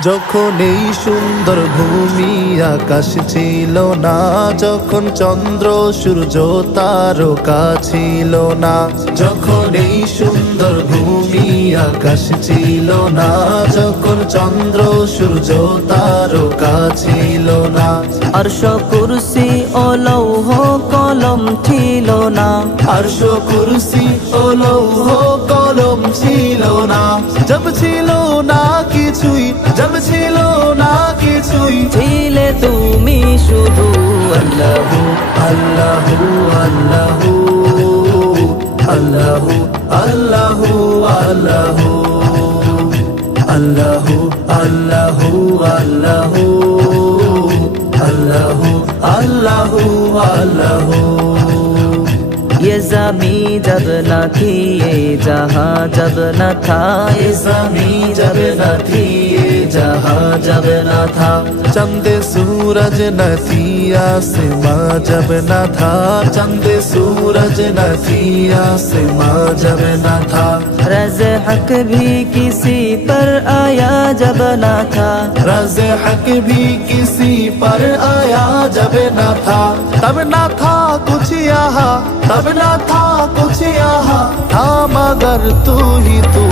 যখন এই সুন্দর ভূমি আকাশ ছিল না, যখন চন্দ্র সূর্য তারকা ছিল না, যখন এই সুন্দর ভূমি আকাশ ছিল না, যখন চন্দ্র সূর্য তারকা ছিল না, আরশ কুরসি ও লৌহ কলম ছিল না, আরশ কুরসি ও লৌহ কলম ছিল না, জব ছিল না কিছুই, জব ছিল না কিছুই, ছিলে তুমি শুধু আল্লাহু আল্লাহু আল্লাহু আল্লাহু আল্লাহু আল্লাহু আল্লাহু আল্লাহু আল্লাহু আল্লাহু আল্লাহু আল্লাহু। ये ज़मीं जब न थी ये जहां जब न था, ये ज़मीं जब न थी ये जहां जब न था, चंद सूरज न थी आसमां जब न था, चंद सूरज न थी आसमां जब न था, रज़ हक भी किसी पर आया जब न था, रज़ हक भी किसी पर आया जब न था, तब न था कुछ यहाँ, तब न था कुछ यहाँ था मगर तू ही तू।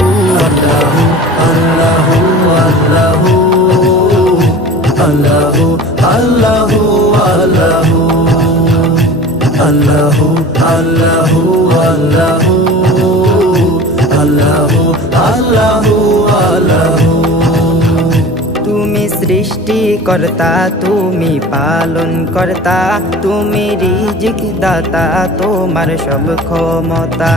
अल्लाहू अल्लाहू अल्लाहू अल्लाहू अल्लाहू अल्लाहू अल्लाहू अल्लाहू अल्लाहू अल्लाहू अल्लाहू अल्लाहू। তুমি সৃষ্টিকর্তা তুমি পালন কর্তা, তুমি রিজিক দাতা তোমার সব ক্ষমতা,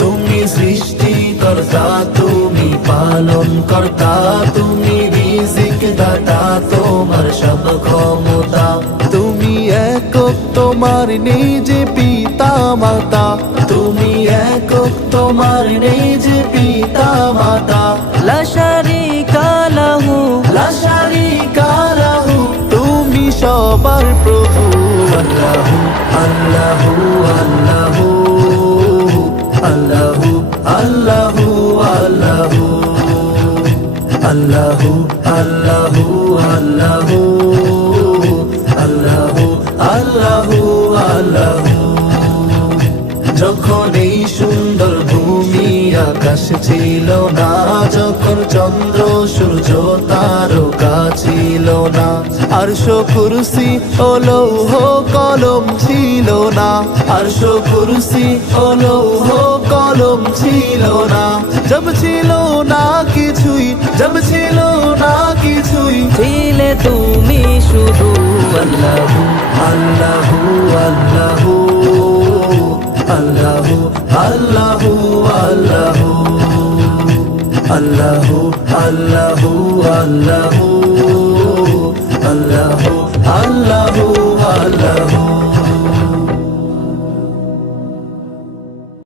তুমি সৃষ্টিকর্তা তুমি পালন কর্তা, তুমি রিজিক দাতা তোমার সব ক্ষমতা, তুমি একক তোমার নেই যে পিতা মাতা, তুমি একক তোমার নেই যে পিতা মাতা, লা শারীকা লাহু লা শারীকা লাহু, তুমি সবার প্রভু। আল্লাহু আল্লাহু আল্লাহু আল্লাহু আল্লাহু আল্লাহু আল্লাহু আল্লাহু আল্লাহু আল্লাহু আল্লাহু আল্লাহু। যখন এই সুন্দর ভূমি আকাশ ছিল না, যখন চন্দ্র সূর্য তারকা ছিল না, আরশ কুরসি ও লৌহ কলম ছিল না, আরশ কুরসি ও লৌহ কলম ছিল না, জব ছিল না কিছুই, জব ছিল না কিছুই, ছিলে তুমি শুধু আল্লাহু আল্লাহু আল্লাহু আল্লাহু আল্লাহু আল্লাহু আল্লাহু আল্লাহু আল্লাহু আল্লাহু আল্লাহু আল্লাহু।